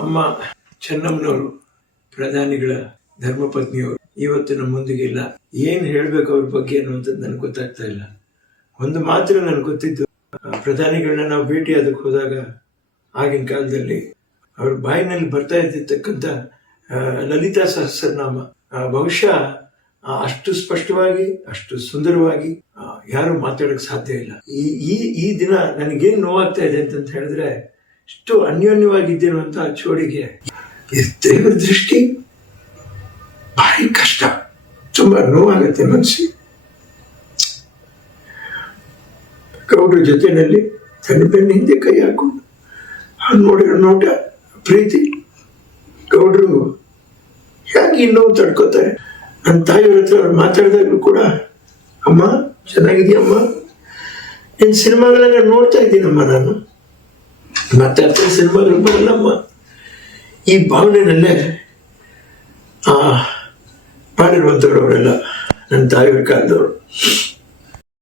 ಅಮ್ಮ ಚೆನ್ನಮ್ಮನವರು ಪ್ರಧಾನಿಗಳ ಧರ್ಮಪತ್ನಿಯವರು ಇವತ್ತು ನಮ್ಮ ಮುಂದಿಗೆ ಇಲ್ಲ. ಏನ್ ಹೇಳ್ಬೇಕು ಅವ್ರ ಬಗ್ಗೆ ಅನ್ನುವಂಥದ್ದು ನನಗೆ ಗೊತ್ತಾಗ್ತಾ ಇಲ್ಲ. ಒಂದು ಮಾತ್ರ ನನಗೆ ಗೊತ್ತಿದ್ದು, ಪ್ರಧಾನಿಗಳನ್ನ ನಾವು ಭೇಟಿ ಅದಕ್ಕೆ ಹೋದಾಗ ಆಗಿನ ಕಾಲದಲ್ಲಿ ಅವ್ರ ಬಾಯಿನಲ್ಲಿ ಬರ್ತಾ ಇದ್ದಿರ್ತಕ್ಕಂಥ ಲಲಿತಾ ಸಹಸ್ರನಾಮ ಬಹುಶಃ ಅಷ್ಟು ಸ್ಪಷ್ಟವಾಗಿ ಅಷ್ಟು ಸುಂದರವಾಗಿ ಯಾರು ಮಾತಾಡಕ್ ಸಾಧ್ಯ ಇಲ್ಲ. ಈ ದಿನ ನನಗೇನು ನೋವಾಗ್ತಾ ಇದೆ ಅಂತ ಹೇಳಿದ್ರೆ, ಇಷ್ಟು ಅನ್ಯೋನ್ಯವಾಗಿದ್ದೇನು ಚೋಡಿಗೆ ದೇವರ ದೃಷ್ಟಿ ಭಾರಿ ಕಷ್ಟ, ತುಂಬಾ ನೋವಾಗತ್ತೆ ಮನಸ್ಸಿಗೆ. ಗೌಡ್ರ ಜೊತೆಯಲ್ಲಿ ತನ್ನ ಬೆನ್ನ ಹಿಂದೆ ಕೈ ಹಾಕೊಂಡು ನೋಡಿರೋ ನೋಟ ಪ್ರೀತಿ. ಗೌಡ್ರು ಯಾಕೆ ಇನ್ನೂ ತಡ್ಕೋತಾರೆ. ನನ್ನ ತಾಯಿಯವ್ರ ಹತ್ರ ಅವ್ರು ಮಾತಾಡಿದಾಗಲೂ ಕೂಡ, ಅಮ್ಮ ಚೆನ್ನಾಗಿದೆಯಮ್ಮ, ನಿನ್ನ ಸಿನಿಮಾಗಳನ್ನ ನೋಡ್ತಾ ಇದ್ದೀನಮ್ಮ, ನಾನು ಮಾತಾಡ್ತಾ ಸಿನಿಮಾಗಳು ಬರಲ್ಲಮ್ಮ. ಈ ಭಾವನೆನಲ್ಲೇ ಮಾಡಿರುವಂಥವ್ರು ಅವರೆಲ್ಲ, ನನ್ನ ತಾಯಿಯವ್ರ ಕಾಲದವರು.